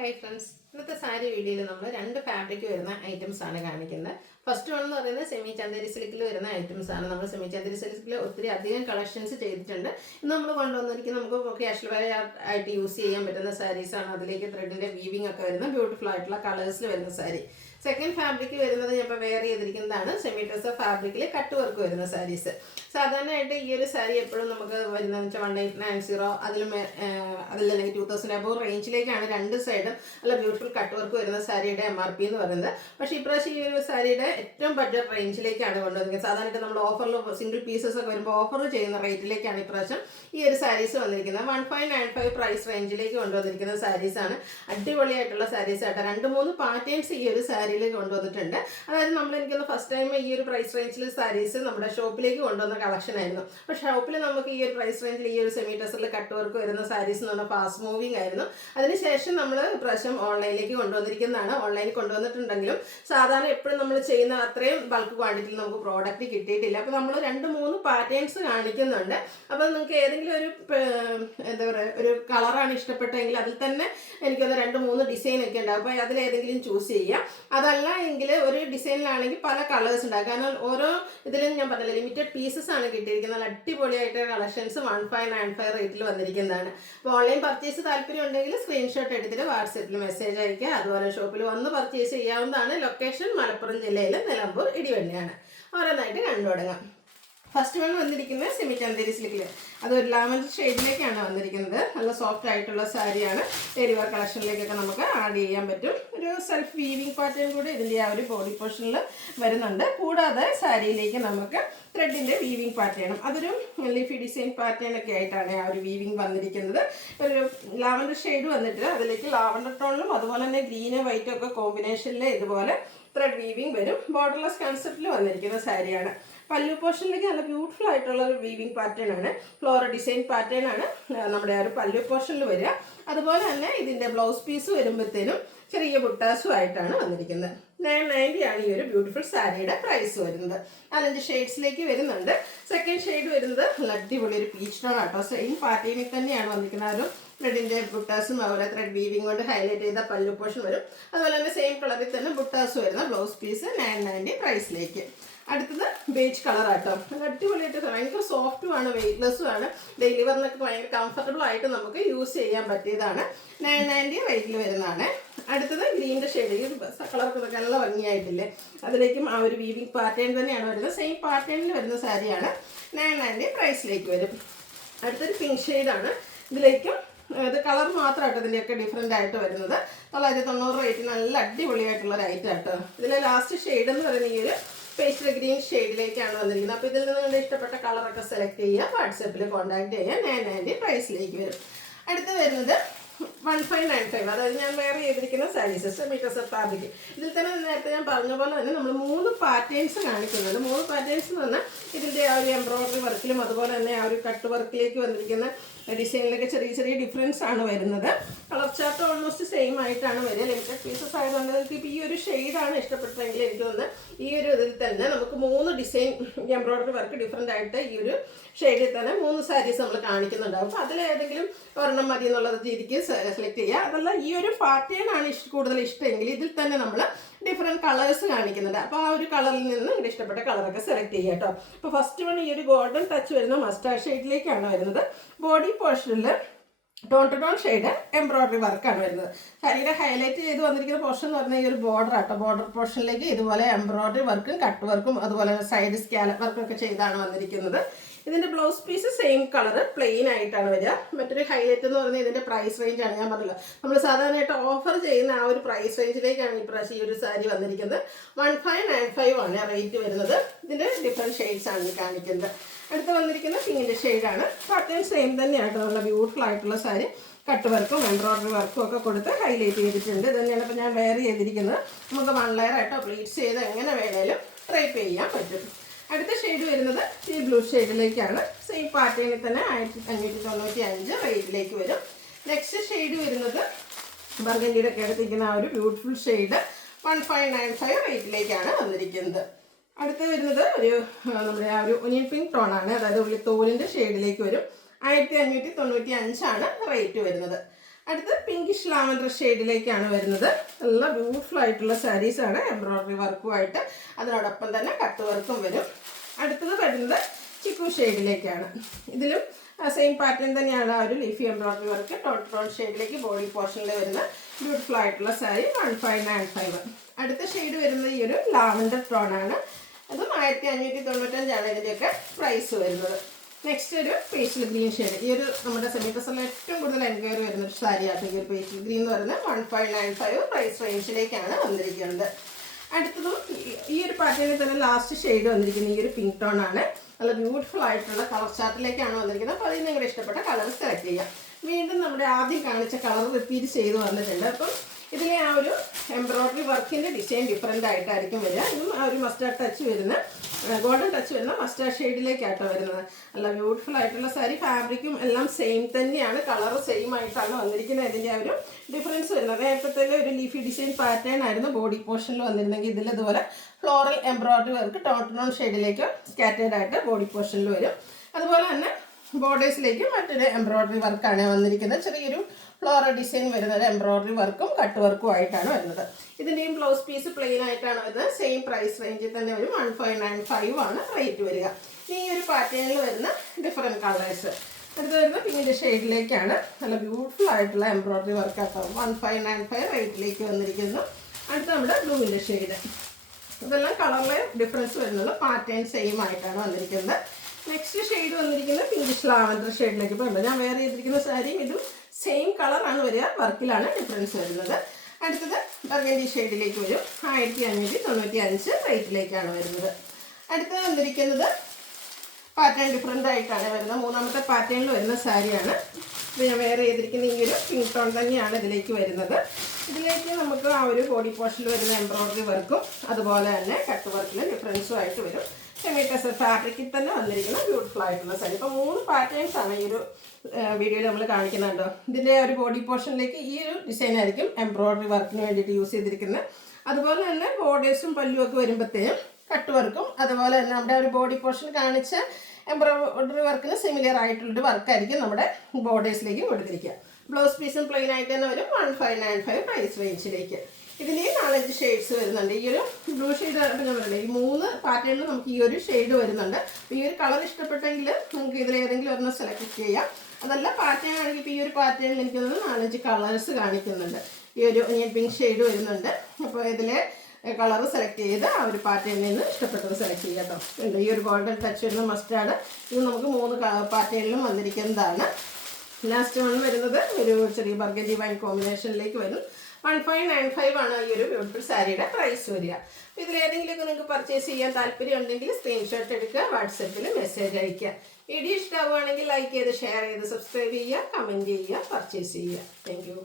Hi friends, ഇന്നത്തെ സാരി വീഡിയോയിൽ നമ്മൾ രണ്ട് ഫാബ്രിക് വരുന്ന ഐറ്റംസ് ആണ് കാണിക്കുന്നത്. ഫസ്റ്റ് വൺ എന്ന് പറയുന്നത് സെമി ചന്ദേരി സിൽക്കിൽ വരുന്ന ഐറ്റംസ് ആണ്. നമ്മൾ സെമി ചന്ദേരി സിൽക്കിൽ ഒത്തിരി അധികം കളക്ഷൻസ് ചെയ്തിട്ടുണ്ട്. ഇന്ന് നമ്മൾ കൊണ്ടുവന്നിരിക്കുന്നത് നമുക്ക് ക്യാഷ്വൽ വെയർ ആയിട്ട് യൂസ് ചെയ്യാൻ പറ്റുന്ന സാരീസ് ആണ്. അതിലേക്ക് ത്രെഡിന്റെ വീവിംഗ് ഒക്കെ വരുന്ന ബ്യൂട്ടിഫുൾ ആയിട്ടുള്ള കളേഴ്സിൽ വരുന്ന സാരി. സെക്കൻഡ് ഫാബ്രിക് വരുന്നത് ഞാൻ ഇപ്പോൾ വെയർ ചെയ്തിരിക്കുന്നതാണ് സെമി ഡ്രസ് ഫാബ്രിക്കിൽ കട്ട് വർക്ക് വരുന്ന സാരീസ്. സാധാരണയായിട്ട് ഈ ഒരു സാരി എപ്പോഴും നമുക്ക് വരുന്നതെന്ന് വെച്ചാൽ 1890 അതിലല്ലെങ്കിൽ 2000 അബോവ് റേഞ്ചിലേക്കാണ് രണ്ട് സൈഡും നല്ല ബ്യൂട്ടിഫുൾ കട്ട് വർക്ക് വരുന്ന സാരിയുടെ MRP എന്ന് പറയുന്നത്. പക്ഷേ ഇപ്രാവശ്യം ഈ ഒരു സാരിയുടെ ഏറ്റവും ബഡ്ജറ്റ് റേഞ്ചിലേക്കാണ് കൊണ്ടുവന്നിരിക്കുന്നത്. സാധാരണയായിട്ട് നമ്മൾ ഓഫറിൽ സിംഗിൾ പീസസ് ഒക്കെ വരുമ്പോൾ ഓഫർ ചെയ്യുന്ന റേറ്റിലേക്കാണ് ഇപ്രാവശ്യം ഈ ഒരു സാരീസ് വന്നിരിക്കുന്നത്. 1595 പ്രൈസ് റേഞ്ചിലേക്ക് കൊണ്ടുവന്നിരിക്കുന്ന സാരീസാണ്. അടിപൊളിയായിട്ടുള്ള സാരീസ് ആയിട്ട് 2-3 പാറ്റേൺസ് ഈ ഒരു സാരിയിലേക്ക് കൊണ്ടുവന്നിട്ടുണ്ട്. അതായത് എനിക്കൊന്ന് ഫസ്റ്റ് ടൈം ഈ ഒരു പ്രൈസ് റേഞ്ചിൽ സാരീസ് നമ്മുടെ ഷോപ്പിലേക്ക് കൊണ്ടുവന്ന കളക്ഷൻ ആയിരുന്നു. അപ്പോൾ ഷോപ്പിൽ നമുക്ക് ഈ ഒരു പ്രൈസ് റേഞ്ചിൽ ഈ ഒരു സെമി ടെസറിൽ കട്ട് വർക്ക് വരുന്ന സാരീസ് എന്ന് പറഞ്ഞാൽ ഫാസ്റ്റ് മൂവിങ് ആയിരുന്നു. അതിനുശേഷം നമ്മൾ പ്രാവശ്യം ഓൺലൈനിലേക്ക് കൊണ്ടുവന്നിരിക്കുന്നതാണ്. ഓൺലൈനിൽ കൊണ്ടുവന്നിട്ടുണ്ടെങ്കിലും സാധാരണ എപ്പോഴും നമ്മൾ ചെയ്യുന്ന അത്രയും ബൾക്ക് ക്വാണ്ടിറ്റിയിൽ നമുക്ക് പ്രോഡക്റ്റ് കിട്ടിയിട്ടില്ല. അപ്പോൾ നമ്മൾ 2-3 പാറ്റേൺസ് കാണിക്കുന്നുണ്ട്. അപ്പോൾ നിങ്ങൾക്ക് ഏതെങ്കിലും ഒരു എന്താ പറയുക ഒരു കളറാണ് ഇഷ്ടപ്പെട്ടെങ്കിൽ അതിൽ തന്നെ എനിക്കൊന്ന് 2-3 ഡിസൈൻ ഒക്കെ ഉണ്ടാകും. അപ്പോൾ അതിലേതെങ്കിലും ചൂസ് ചെയ്യാം. അതല്ല എങ്കിൽ ഒരു ഡിസൈനിലാണെങ്കിൽ പല കളേഴ്സ് ഉണ്ടാകും. കാരണം ഓരോ ഇതിലും ഞാൻ പറഞ്ഞില്ല ലിമിറ്റഡ് പീസസ് ആണ് കിട്ടിയിരിക്കുന്നത്. അടിപൊളിയായിട്ട് കളക്ഷൻസ് 1595 റേറ്റിൽ വന്നിരിക്കുന്നതാണ്. അപ്പോൾ ഓൺലൈൻ പർച്ചേസ് താല്പര്യം ഉണ്ടെങ്കിൽ സ്ക്രീൻഷോട്ട് എടുത്തിട്ട് വാട്സാപ്പിൽ മെസ്സേജ് അയക്കുക. അതുപോലെ ഷോപ്പിൽ വന്ന് പർച്ചേസ് ചെയ്യാവുന്നതാണ്. ലൊക്കേഷൻ മലപ്പുറം ജില്ലയിലെ നിലമ്പൂർ ഇടിവണ്ടിയാണ്. ഓരോന്നായിട്ട് കണ്ടു തുടങ്ങാം. ഫസ്റ്റ് വൺ വന്നിരിക്കുന്നത് സെമി ചന്ദേരി സിൽക്കിൽ, അതൊരു ലാവൻഡർ ഷെയ്ഡിലേക്കാണ് വന്നിരിക്കുന്നത്. നല്ല സോഫ്റ്റ് ആയിട്ടുള്ള സാരിയാണ്. ഡെയിലി വെയർ കളക്ഷനിലേക്കൊക്കെ നമുക്ക് ആഡ് ചെയ്യാൻ പറ്റും. ഒരു സെൽഫ് വീവിങ് പാറ്റേൺ കൂടി ഇതിൻ്റെ ആ ഒരു ബോഡി പോർഷനിൽ വരുന്നുണ്ട്. കൂടാതെ സാരിയിലേക്ക് നമുക്ക് ത്രെഡിൻ്റെ വീവിങ് പാറ്റേണും അതൊരു ലീഫി ഡിസൈൻ പാറ്റേൺ ഒക്കെ ആയിട്ടാണ് ആ ഒരു വീവിങ് വന്നിരിക്കുന്നത്. ഒരു ലാവൻഡർ ഷെയ്ഡ് വന്നിട്ട് അതിലേക്ക് ലാവൻഡർ ടോണിലും അതുപോലെ തന്നെ ഗ്രീനും വൈറ്റും ഒക്കെ കോമ്പിനേഷനിൽ ഇതുപോലെ ത്രെഡ് വീവിങ് വരും. ബോർഡർലെസ് കൺസെപ്റ്റിൽ വന്നിരിക്കുന്ന സാരിയാണ്. പല്ലു പോർഷനിലേക്ക് നല്ല ബ്യൂട്ടിഫുൾ ആയിട്ടുള്ള ഒരു വീവിങ് പാറ്റേൺ ആണ്. ഫ്ലോറൽ ഡിസൈൻ പാറ്റേൺ ആണ് നമ്മുടെ ആ ഒരു പല്ലു പോർഷനിൽ വരിക. അതുപോലെ തന്നെ ഇതിൻ്റെ ബ്ലൗസ് പീസ് വരുമ്പോഴത്തേനും ചെറിയ ബുട്ടാസും ആയിട്ടാണ് വന്നിരിക്കുന്നത്. 990 ആണ് ഈ ഒരു ബ്യൂട്ടിഫുൾ സാരിയുടെ പ്രൈസ് വരുന്നത്. 5 ഷെയ്ഡ്സിലേക്ക് വരുന്നുണ്ട്. സെക്കൻഡ് ഷെയ്ഡ് വരുന്നത് നല്ല അടിപൊളി ഒരു പീച്ച് ടോൺ ആട്ടോ. സെയിം പാറ്റേണിൽ തന്നെയാണ് വന്നിരിക്കുന്നത്. ഒരു ത്രെഡിൻ്റെ ബുട്ടാസും അതുപോലെ ത്രെഡ് വീവിങ് കൊണ്ട് ഹൈലൈറ്റ് ചെയ്ത പല്ലു പോർഷൻ വരും. അതുപോലെ തന്നെ സെയിം കളറിൽ തന്നെ ബുട്ടാസ് വരുന്ന ബ്ലൗസ് പീസ് 990 പ്രൈസിലേക്ക്. അടുത്തത് ബേജ് കളറാട്ടോ. അടിപൊളിയായിട്ട് ഭയങ്കര സോഫ്റ്റുമാണ്, വെയ്റ്റ്ലെസ്സും ആണ്. ഡെയിലി വെയറിനൊക്കെ ഭയങ്കര കംഫർട്ടബിൾ ആയിട്ട് നമുക്ക് യൂസ് ചെയ്യാൻ പറ്റിയതാണ്. 990 റേറ്റിൽ വരുന്നതാണ്. അടുത്തത് ഗ്രീൻ്റെ ഷെയ്ഡ്. ഈ കളർക്ക് നല്ല ഭംഗിയായിട്ടില്ലേ, അതിലേക്കും ആ ഒരു വീവിങ് പാറ്റേൺ തന്നെയാണ് വരുന്നത്. സെയിം പാറ്റേണിൽ വരുന്ന സാരിയാണ്. 990 പ്രൈസിലേക്ക് വരും. അടുത്തൊരു പിങ്ക് ഷെയ്ഡാണ്. ഇതിലേക്കും ഇത് കളർ മാത്രമായിട്ട് ഇതിൻ്റെയൊക്കെ ഡിഫറെൻ്റ് ആയിട്ട് വരുന്നത്. 990 റേറ്റിൽ നല്ല അടിപൊളിയായിട്ടുള്ള ഒരു ഐറ്റം ആട്ടോ. ഇതിലെ ലാസ്റ്റ് ഷെയ്ഡ് എന്ന് പറയുന്ന ഈ ഒരു പേസ്റ്റൽ ഗ്രീൻ ഷെയ്ഡിലേക്കാണ് വന്നിരിക്കുന്നത്. അപ്പോൾ ഇതിൽ നിന്ന് നിങ്ങളുടെ ഇഷ്ടപ്പെട്ട കളറൊക്കെ സെലക്ട് ചെയ്യുക, വാട്സാപ്പിൽ കോൺടാക്ട് ചെയ്യുക. 990 പ്രൈസിലേക്ക് വരും. അടുത്ത് വരുന്നത് 1595, അതായത് ഞാൻ വെയർ ചെയ്തിരിക്കുന്ന സാരീസ് സെമി ടെസർ ഫാബ്രിക്. ഇതിൽ തന്നെ നേരത്തെ ഞാൻ പറഞ്ഞ പോലെ തന്നെ നമ്മൾ 3 പാറ്റേൺസ് കാണിക്കുന്നുണ്ട്. 3 പാറ്റേൺസ് എന്ന് പറഞ്ഞാൽ ഇതിൻ്റെ ആ ഒരു എംബ്രോയ്ഡറി വർക്കിലും അതുപോലെ തന്നെ ആ ഒരു കട്ട് വർക്കിലേക്ക് വന്നിരിക്കുന്ന ഡിസൈനിലൊക്കെ ചെറിയ ചെറിയ ഡിഫറൻസ് ആണ് വരുന്നത്. കളർ ചാർട്ട് ഓൾമോസ്റ്റ് സെയിം ആയിട്ടാണ് വരിക. ലിമിറ്റഡ് പീസസ് ആയതുകൊണ്ട് നിങ്ങൾക്ക് ഇപ്പോൾ ഈ ഒരു ഷെയ്ഡാണ് ഇഷ്ടപ്പെട്ടതെങ്കിൽ എനിക്ക് തോന്നുന്നത് ഈ ഒരു ഇതിൽ തന്നെ നമുക്ക് 3 ഡിസൈൻ എംബ്രോയ്ഡറി വർക്ക് ഡിഫറെൻ്റ് ആയിട്ട് ഈ ഒരു ഷെയ്ഡിൽ തന്നെ 3 സാരീസ് നമ്മൾ കാണിക്കുന്നുണ്ടാവും. അപ്പോൾ അതിലേതെങ്കിലും ഒരെണ്ണം മതി എന്നുള്ള രീതിക്ക് സെലക്ട് ചെയ്യുക. അതല്ല ഈ ഒരു പാറ്റേൺ ആണ് കൂടുതൽ ഇഷ്ടമെങ്കിൽ ഇതിൽ തന്നെ നമ്മൾ ഡിഫറെൻറ്റ് കളേഴ്സ് കാണിക്കുന്നുണ്ട്. അപ്പോൾ ആ ഒരു കളറിൽ നിന്ന് നിങ്ങളുടെ ഇഷ്ടപ്പെട്ട കളറൊക്കെ സെലക്ട് ചെയ്യുക കേട്ടോ. അപ്പോൾ ഫസ്റ്റ് വൺ ഈ ഒരു ഗോൾഡൻ ടച്ച് വരുന്ന മസ്റ്റാർഡ് ഷെയ്ഡിലേക്കാണ് വരുന്നത്. ബോഡി പോർഷനിൽ tone to tone shade embroidery വർക്കാണ് വരുന്നത്. സാരിയുടെ ഹൈലൈറ്റ് ചെയ്ത് വന്നിരിക്കുന്ന പോർഷൻ എന്ന് പറഞ്ഞാൽ ഈ ഒരു ബോർഡർ ആട്ടോ. ബോർഡർ പോർഷനിലേക്ക് ഇതുപോലെ എംബ്രോയ്ഡറി വർക്കും കട്ട് വർക്കും അതുപോലെ സൈഡ് സ്കാലപ്പ് വർക്കും ഒക്കെ ചെയ്താണ് വന്നിരിക്കുന്നത്. ഇതിൻ്റെ blouse piece same colour plain ആയിട്ടാണ് വരിക. മറ്റൊരു ഹൈലൈറ്റ് എന്ന് പറഞ്ഞാൽ ഇതിൻ്റെ പ്രൈസ് റേഞ്ചാണ്. ഞാൻ പറഞ്ഞല്ലോ നമ്മൾ സാധാരണയായിട്ട് ഓഫർ ചെയ്യുന്ന ആ ഒരു പ്രൈസ് റേഞ്ചിലേക്കാണ് ഇപ്രാവശ്യം ഈ ഒരു സാരി വന്നിരിക്കുന്നത്. 1595 ആണ് റേറ്റ് വരുന്നത്. ഇതിൻ്റെ ഡിഫറെൻറ്റ് ഷെയ്ഡ്സ് ആണ് ഈ കാണിക്കുന്നത്. അടുത്ത് വന്നിരിക്കുന്ന പിങ്കിൻ്റെ ഷെയ്ഡാണ്. പാറ്റേൺ സെയിം തന്നെയായിട്ട് നല്ല ബ്യൂട്ടിഫുൾ ആയിട്ടുള്ള സാരി കട്ട് വർക്കും എംബ്രോയ്ഡറി വർക്കും ഒക്കെ കൊടുത്ത് ഹൈലൈറ്റ് ചെയ്തിട്ടുണ്ട്. ഇത് തന്നെയാണ് ഇപ്പോൾ ഞാൻ വെയർ ചെയ്തിരിക്കുന്നത്. നമുക്ക് 1 ലെയർ ആയിട്ടോ പ്ലീറ്റ്സ് ചെയ്ത് എങ്ങനെ വേണേലും ഡ്രൈപ്പ് ചെയ്യാൻ പറ്റും. അടുത്ത ഷെയ്ഡ് വരുന്നത് ഈ ബ്ലൂ ഷെയ്ഡിലേക്കാണ്. സെയിം പാറ്റേണിൽ തന്നെ 1595 റേറ്റിലേക്ക് വരും. നെക്സ്റ്റ് ഷെയ്ഡ് വരുന്നത് ബർഗൻഡിയുടെ ഒക്കെ എടുത്തിരിക്കുന്ന ആ ഒരു ബ്യൂട്ടിഫുൾ ഷെയ്ഡ് 1595 റേറ്റിലേക്കാണ് വന്നിരിക്കുന്നത്. അടുത്ത് വരുന്നത് ഒരു നമ്മുടെ ആ ഒരു ഒനിയൻ പിങ്ക് ടോണാണ്. അതായത് ഉള്ളിത്തോലിൻ്റെ ഷെയ്ഡിലേക്ക് വരും. 1595 ആണ് റേറ്റ് വരുന്നത്. അടുത്ത പിങ്കിഷ് ലാവൻഡർ ഷെയ്ഡിലേക്കാണ് വരുന്നത്. നല്ല ബ്യൂട്ടിഫുൾ ആയിട്ടുള്ള സാരീസാണ്, എംബ്രോയ്ഡറി വർക്കുമായിട്ട് അതിനോടൊപ്പം തന്നെ കട്ട് വർക്കും വരും. അടുത്തത് വരുന്നത് ചിക്കു ഷെയ്ഡിലേക്കാണ്. ഇതിലും സെയിം പാറ്റേൺ തന്നെയാണ് ആ ഒരു ലീഫി എംബ്രോയ്ഡറി വർക്ക്. ടോൺ ഷെയ്ഡിലേക്ക് ബോഡി പോർഷനിൽ വരുന്ന ബ്യൂട്ടിഫുൾ ആയിട്ടുള്ള സാരി 1595. അടുത്ത ഷെയ്ഡ് വരുന്നത് ഈ ഒരു ലാവൻഡർ ടോൺ ആണ്. അതും 1595 ഇതിൻ്റെയൊക്കെ പ്രൈസ് വരുന്നത്. നെക്സ്റ്റ് ഒരു പേസ്റ്റൽ ഗ്രീൻ ഷെയ്ഡ്. ഈ ഒരു നമ്മുടെ സെമി ടസറിൽ ഏറ്റവും കൂടുതൽ എൻക്വയറി വരുന്ന ഒരു സാരിയാണ് ഈ ഒരു പേസ്റ്റൽ ഗ്രീൻ എന്ന് പറയുന്നത്. 1595 പ്രൈസ് റേഞ്ചിലേക്കാണ് വന്നിരിക്കുന്നത്. അടുത്തതും ഈ ഒരു പാറ്റേണിൽ തന്നെ ലാസ്റ്റ് ഷെയ്ഡ് വന്നിരിക്കുന്നത് ഈ ഒരു പിങ്ക് ടോൺ ആണ്. നല്ല ബ്യൂട്ടിഫുൾ ആയിട്ടുള്ള കളർ ചാർട്ടിലേക്കാണ് വന്നിരിക്കുന്നത്. അപ്പോൾ അതിൽ നിങ്ങളുടെ ഇഷ്ടപ്പെട്ട കളർ സെലക്ട് ചെയ്യാം. വീണ്ടും നമ്മുടെ ആദ്യം കാണിച്ച കളർ റിപ്പീറ്റ് ചെയ്ത് വന്നിട്ടുണ്ട്. അപ്പം ഇതിലെ ആ ഒരു എംബ്രോയ്ഡറി വർക്കിൻ്റെ ഡിസൈൻ ഡിഫറെൻ്റ് ആയിട്ടായിരിക്കും വരിക. ഇതും ആ ഒരു മസ്റ്റാർഡ് ടച്ച് വരുന്ന ഗോൾഡൻ ടച്ച് വരുന്ന മസ്റ്റാർഡ് ഷെയ്ഡിലേക്കാട്ടോ വരുന്നത്. നല്ല ബ്യൂട്ടിഫുൾ ആയിട്ടുള്ള സാരി. ഫാബ്രിക്കും എല്ലാം സെയിം തന്നെയാണ്, കളർ സെയിം ആയിട്ടാണ് വന്നിരിക്കുന്നത്. ഇതിൻ്റെ ആ ഒരു ഡിഫറൻസ് വരുന്നത് നേരത്തെ ഒരു ലീഫി ഡിസൈൻ പാറ്റേൺ ആയിരുന്നു ബോഡി പോർഷനിൽ വന്നിരുന്നെങ്കിൽ ഇതിൽ ഇതുപോലെ ഫ്ലോറൽ എംബ്രോയ്ഡറി വർക്ക് ടോൺ ഷെയ്ഡിലേക്ക് സ്കാറ്റേഡ് ആയിട്ട് ബോഡി പോർഷനിൽ വരും. അതുപോലെ തന്നെ ബോർഡേഴ്സിലേക്ക് മറ്റൊരു എംബ്രോയ്ഡറി വർക്കാണ് വന്നിരിക്കുന്നത്. ചെറിയൊരു ഫ്ലോറൽ ഡിസൈൻ വരുന്നത് എംബ്രോയ്ഡറി വർക്കും കട്ട് വർക്കും ആയിട്ടാണ് വരുന്നത്. ഇതിൻ്റെയും ബ്ലൗസ് പീസ് പ്ലെയിൻ ആയിട്ടാണ് വരുന്നത്. സെയിം പ്രൈസ് റേഞ്ചിൽ തന്നെ വരും. 1595 ആണ് റേറ്റ് വരിക. ഈ ഒരു പാറ്റേണിൽ വരുന്ന ഡിഫറെൻറ്റ് കളേഴ്സ്. അടുത്ത് വരുന്ന പിങ്കിൻ്റെ ഷെയ്ഡിലേക്കാണ്. നല്ല ബ്യൂട്ടിഫുൾ ആയിട്ടുള്ള എംബ്രോയ്ഡറി വർക്ക് ആട്ടോ 1595 റേറ്റിലേക്ക് വന്നിരിക്കുന്നു. അടുത്ത നമ്മുടെ ബ്ലൂവിൻ്റെ ഷെയ്ഡ്. ഇതെല്ലാം കളറിലെ ഡിഫറൻസ് വരുന്നത്, പാറ്റേൺ സെയിം ആയിട്ടാണ് വന്നിരിക്കുന്നത്. നെക്സ്റ്റ് ഷെയ്ഡ് വന്നിരിക്കുന്നത് പിങ്കിഷ് ലാവൻഡർ ഷെയ്ഡിലേക്ക്. ഇപ്പോൾ ഞാൻ വേറെ ചെയ്തിരിക്കുന്ന സാരിയും ഇതും സെയിം കളറാണ് വരിക, വർക്കിലാണ് ഡിഫറൻസ് വരുന്നത്. അടുത്തത് ബർഗൻഡി ഷെയ്ഡിലേക്ക് വരും. 1595 റേറ്റിലേക്കാണ് വരുന്നത്. അടുത്തത് വന്നിരിക്കുന്നത് പാറ്റേൺ ഡിഫറെൻ്റ് ആയിട്ടാണ് വരുന്നത്. മൂന്നാമത്തെ പാറ്റേണിൽ വരുന്ന സാരിയാണ്. ഇപ്പോൾ ഞാൻ വേറെ ചെയ്തിരിക്കുന്ന ഈ ഒരു പിങ്ക് ടോൺ തന്നെയാണ് ഇതിലേക്ക് വരുന്നത്. ഇതിലേക്ക് നമുക്ക് ആ ഒരു ബോഡി പോർഷനിൽ വരുന്ന എംബ്രോയ്ഡറി വർക്കും അതുപോലെ തന്നെ കട്ട് വർക്കിലും ഡിഫറൻസും ആയിട്ട് വരും. സെമി ടസർ ഫാബ്രിക്കിൽ തന്നെ വന്നിരിക്കുന്ന ബ്യൂട്ടിഫുൾ ആയിട്ടുള്ള സാരി. ഇപ്പോൾ 3 പാറ്റേൺസ് ആണ് ഈ ഒരു വീഡിയോയിൽ നമ്മൾ കാണിക്കുന്നുണ്ടോ. ഇതിൻ്റെ ഒരു ബോഡി പോർഷനിലേക്ക് ഈ ഒരു ഡിസൈൻ ആയിരിക്കും എംബ്രോയ്ഡറി വർക്കിന് വേണ്ടിയിട്ട് യൂസ് ചെയ്തിരിക്കുന്നത്. അതുപോലെ തന്നെ ബോർഡേഴ്സും പല്ലും ഒക്കെ വരുമ്പോഴത്തേനും കട്ട് വർക്കും അതുപോലെ തന്നെ നമ്മുടെ ഒരു ബോഡി പോർഷൻ കാണിച്ച എംബ്രോയ്ഡറി വർക്കിന് സിമിലർ ആയിട്ടുള്ളൊരു വർക്കായിരിക്കും നമ്മുടെ ബോർഡേഴ്സിലേക്ക് കൊടുത്തിരിക്കുക. ബ്ലൗസ് പീസും പ്ലെയിൻ ആയിട്ട് തന്നെ വരും. 1595 പ്രൈസ് റേഞ്ചിലേക്ക്. ഇതിന് 4-5 ഷെയ്ഡ്സ് വരുന്നുണ്ട്. ഈ ഒരു ബ്ലൂ ഷെയ്ഡ് ഞാൻ പറഞ്ഞില്ലേ, ഈ 3 പാറ്റേണിൽ നമുക്ക് ഈ ഒരു ഷെയ്ഡ് വരുന്നുണ്ട്. ഈ ഒരു കളർ ഇഷ്ടപ്പെട്ടെങ്കിൽ നമുക്ക് ഇതിലേതെങ്കിലും ഒരെണ്ണം സെലക്ട് ചെയ്യാം. അതല്ല പാറ്റേൺ ആണെങ്കിൽ ഇപ്പോൾ ഈ ഒരു പാറ്റേണിൽ എനിക്ക് 4-5 കളേഴ്സ് കാണിക്കുന്നുണ്ട്. ഈ ഒരു ഒനിയൻ പിങ്ക് ഷെയ്ഡ് വരുന്നുണ്ട്. അപ്പോൾ ഇതിലെ കളർ സെലക്ട് ചെയ്ത് ആ ഒരു പാറ്റേണിൽ നിന്ന് ഇഷ്ടപ്പെട്ടത് സെലക്ട് ചെയ്യാം കേട്ടോ. ഉണ്ട് ഈ ഒരു ഗോൾഡൻ ടച്ച് വരുന്ന മസ്റ്റാർഡ്. ഇത് നമുക്ക് 3 പാറ്റേണിലും വന്നിരിക്കുന്നതാണ്. ലാസ്റ്റ് വൺ വരുന്നത് ഒരു ചെറിയ ബർഗൻഡി വൈൻ കോമ്പിനേഷനിലേക്ക് വരും. 1595 ആണ് ഈ ഒരു ബ്യൂട്ടിഫുൾ സാരിയുടെ പ്രൈസ് വരിക. ഇതിലേതെങ്കിലുമൊക്കെ നിങ്ങൾക്ക് പർച്ചേസ് ചെയ്യാൻ താല്പര്യം ഉണ്ടെങ്കിൽ സ്ക്രീൻഷോട്ട് എടുക്കുക, വാട്സപ്പിൽ മെസ്സേജ് അയയ്ക്കുക. വീഡിയോ ഇഷ്ടമാവുകയാണെങ്കിൽ ലൈക്ക് ചെയ്ത് ഷെയർ ചെയ്ത് സബ്സ്ക്രൈബ് ചെയ്യുക, കമൻറ്റ് ചെയ്യുക, പർച്ചേസ് ചെയ്യുക. Thank you.